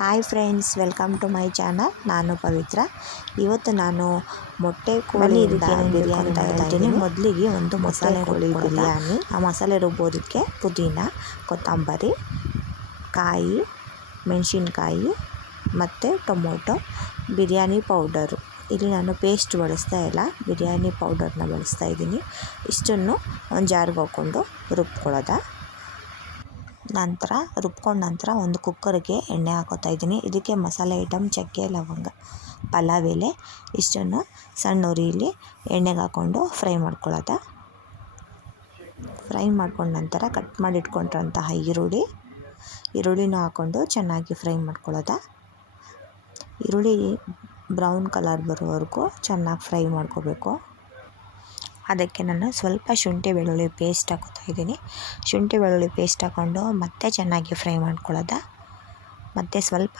Hi friends, welcome to my channel. ನಾನು ಪವಿತ್ರ. ಇವತ್ತು ನಾನು ಮೊಟ್ಟೆ ಕೋಳಿಯಿಂದ ಬಿರಿಯಾನಿ ಮಾಡ್ತಾ ಇದ್ದೀನಿ. ಮೊದಲಿಗೆ ಒಂದು ಮಸಾಲೆ ಕೋಳಿ ಬಿರಿಯಾನಿ. ಆ ಮಸಾಲೆ ರುಬ್ಬೋದಕ್ಕೆ ಪುದೀನ, ಕೊತ್ತಂಬರಿ, ಕಾಯಿ, ಮೆಣಸಿನ್ಕಾಯಿ ಮತ್ತು ಟೊಮೊಟೊ, ಬಿರಿಯಾನಿ ಪೌಡರು. ಇಲ್ಲಿ ನಾನು ಪೇಸ್ಟ್ ಬಳಸ್ತಾ ಇಲ್ಲ, ಬಿರಿಯಾನಿ ಪೌಡರ್ನ ಬಳಸ್ತಾ ಇದ್ದೀನಿ. ಇಷ್ಟನ್ನು ಒಂದು ಜಾರ್ಗೆ ಹಾಕ್ಕೊಂಡು ರುಬ್ಕೊಳ್ಳೋದ. ನಂತರ ರುಬ್ಕೊಂಡ ನಂತರ ಒಂದು ಕುಕ್ಕರ್ಗೆ ಎಣ್ಣೆ ಹಾಕೋತಾ ಇದ್ದೀನಿ. ಇದಕ್ಕೆ ಮಸಾಲೆ ಐಟಮ್ ಚಕ್ಕೆ, ಲವಂಗ, ಪಲಾವ್ ಎಲೆ ಇಷ್ಟನ್ನು ಸಣ್ಣ ಉರಿಯಲ್ಲಿ ಎಣ್ಣೆಗೆ ಹಾಕ್ಕೊಂಡು ಫ್ರೈ ಮಾಡ್ಕೊಳ್ಳೋದ. ಫ್ರೈ ಮಾಡ್ಕೊಂಡ ನಂತರ ಕಟ್ ಮಾಡಿ ಇಟ್ಕೊಂಡಿರೋಂತಹ ಈರುಳ್ಳಿನೂ ಹಾಕ್ಕೊಂಡು ಚೆನ್ನಾಗಿ ಫ್ರೈ ಮಾಡ್ಕೊಳ್ಳೋದ. ಈರುಳ್ಳಿ ಬ್ರೌನ್ ಕಲರ್ ಬರೋವರೆಗೂ ಚೆನ್ನಾಗಿ ಫ್ರೈ ಮಾಡ್ಕೋಬೇಕು. ಅದಕ್ಕೆ ನಾನು ಸ್ವಲ್ಪ ಶುಂಠಿ ಬೆಳ್ಳುಳ್ಳಿ ಪೇಸ್ಟ್ ಹಾಕೋತಾ ಇದ್ದೀನಿ. ಶುಂಠಿ ಬೆಳ್ಳುಳ್ಳಿ ಪೇಸ್ಟ್ ಹಾಕ್ಕೊಂಡು ಮತ್ತೆ ಚೆನ್ನಾಗಿ ಫ್ರೈ ಮಾಡ್ಕೊಳ್ಳೋದ. ಮತ್ತು ಸ್ವಲ್ಪ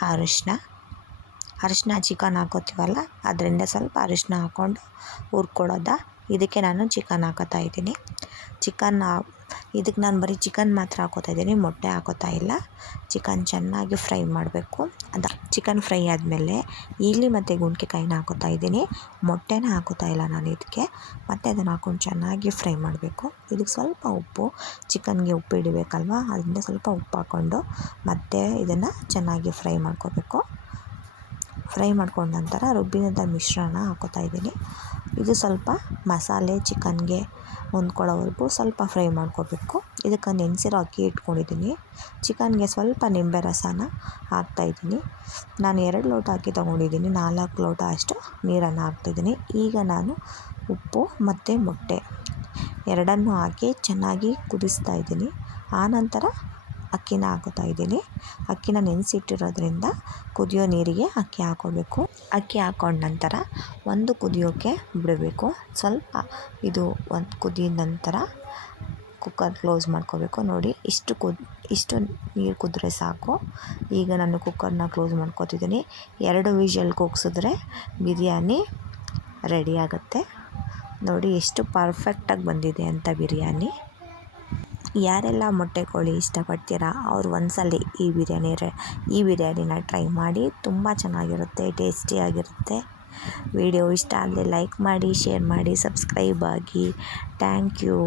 ಅರಿಶಿನ ಚಿಕನ್ ಹಾಕೋತೀವಲ್ಲ, ಅದರಿಂದ ಸ್ವಲ್ಪ ಅರಿಶಿನ ಹಾಕ್ಕೊಂಡು ಹುರ್ಕೊಳ್ಳೋದ. ಇದಕ್ಕೆ ನಾನು ಚಿಕನ್ ಹಾಕೋತಾ ಇದ್ದೀನಿ. ಇದಕ್ಕೆ ನಾನು ಬರೀ ಚಿಕನ್ ಮಾತ್ರ ಹಾಕೋತಾ ಇದ್ದೀನಿ, ಮೊಟ್ಟೆ ಹಾಕೋತಾ ಇಲ್ಲ. ಚಿಕನ್ ಚೆನ್ನಾಗಿ ಫ್ರೈ ಮಾಡಬೇಕು. ಚಿಕನ್ ಫ್ರೈ ಆದಮೇಲೆ ಈರುಳ್ಳಿ ಮತ್ತು ಗುಂಡ್ಕೆಕಾಯಿನ ಹಾಕೋತಾ ಇದ್ದೀನಿ. ಮೊಟ್ಟೆನ ಹಾಕೋತಾ ಇಲ್ಲ ನಾನು ಇದಕ್ಕೆ. ಮತ್ತು ಅದನ್ನು ಹಾಕ್ಕೊಂಡು ಚೆನ್ನಾಗಿ ಫ್ರೈ ಮಾಡಬೇಕು. ಇದಕ್ಕೆ ಸ್ವಲ್ಪ ಉಪ್ಪು, ಚಿಕನ್ಗೆ ಉಪ್ಪು ಹಿಡಿಬೇಕಲ್ವ, ಅದರಿಂದ ಸ್ವಲ್ಪ ಉಪ್ಪು ಹಾಕ್ಕೊಂಡು ಮತ್ತೆ ಇದನ್ನು ಚೆನ್ನಾಗಿ ಫ್ರೈ ಮಾಡ್ಕೋಬೇಕು. ಫ್ರೈ ಮಾಡ್ಕೊಂಡ ನಂತರ ರುಬ್ಬಿದಂಥ ಮಿಶ್ರಣ ಹಾಕೋತಾ ಇದ್ದೀನಿ. ಇದು ಸ್ವಲ್ಪ ಮಸಾಲೆ ಚಿಕನ್ಗೆ ಹೊಂದ್ಕೊಳ್ಳೋವರೆಗೂ ಸ್ವಲ್ಪ ಫ್ರೈ ಮಾಡ್ಕೋಬೇಕು. ಇದಕ್ಕೆ ನೆನೆಸಿರೋ ಅಕ್ಕಿ ಇಟ್ಕೊಂಡಿದ್ದೀನಿ. ಚಿಕನ್ಗೆ ಸ್ವಲ್ಪ ನಿಂಬೆ ರಸನ ಹಾಕ್ತಾಯಿದ್ದೀನಿ. ನಾನು 2 ಲೋಟ ಅಕ್ಕಿ ತೊಗೊಂಡಿದ್ದೀನಿ, 4 ಲೋಟ ಅಷ್ಟು ನೀರನ್ನು ಹಾಕ್ತಿದ್ದೀನಿ. ಈಗ ನಾನು ಉಪ್ಪು ಮತ್ತು ಮೊಟ್ಟೆ ಎರಡನ್ನೂ ಹಾಕಿ ಚೆನ್ನಾಗಿ ಕುದಿಸ್ತಾ ಇದ್ದೀನಿ. ಆನಂತರ ಅಕ್ಕಿನ ಹಾಕೋತಾ ಇದ್ದೀನಿ. ಅಕ್ಕಿನ ನೆನೆಸಿಟ್ಟಿರೋದ್ರಿಂದ ಕುದಿಯೋ ನೀರಿಗೆ ಅಕ್ಕಿ ಹಾಕೋಬೇಕು. ಅಕ್ಕಿ ಹಾಕ್ಕೊಂಡ ನಂತರ ಒಂದು ಕುದಿಯೋಕ್ಕೆ ಬಿಡಬೇಕು. ಸ್ವಲ್ಪ ಇದು ಒಂದು ಕುದಿದ ನಂತರ ಕುಕ್ಕರ್ ಕ್ಲೋಸ್ ಮಾಡ್ಕೋಬೇಕು. ನೋಡಿ, ಇಷ್ಟು ನೀರು ಕುದ್ರೆ ಸಾಕು. ಈಗ ನಾನು ಕುಕ್ಕರ್ನ ಕ್ಲೋಸ್ ಮಾಡ್ಕೋತಿದ್ದೀನಿ. 2 ವಿಷಲ್ ಕೂಗಿಸಿದ್ರೆ ಬಿರಿಯಾನಿ ರೆಡಿ ಆಗುತ್ತೆ. ನೋಡಿ ಎಷ್ಟು ಪರ್ಫೆಕ್ಟಾಗಿ ಬಂದಿದೆ ಅಂತ ಬಿರಿಯಾನಿ. ಯಾರೆಲ್ಲ ಮೊಟ್ಟೆ ಕೋಳಿ ಇಷ್ಟಪಡ್ತೀರಾ ಅವರು ಒಂದ್ಸಲ ಈ ಬಿರಿಯಾನಿನ ಟ್ರೈ ಮಾಡಿ. ತುಂಬ ಚೆನ್ನಾಗಿರುತ್ತೆ, ಟೇಸ್ಟಿಯಾಗಿರುತ್ತೆ. ವಿಡಿಯೋ ಇಷ್ಟ ಆದರೆ ಲೈಕ್ ಮಾಡಿ, ಶೇರ್ ಮಾಡಿ, ಸಬ್ಸ್ಕ್ರೈಬ್ ಆಗಿ. Thank you.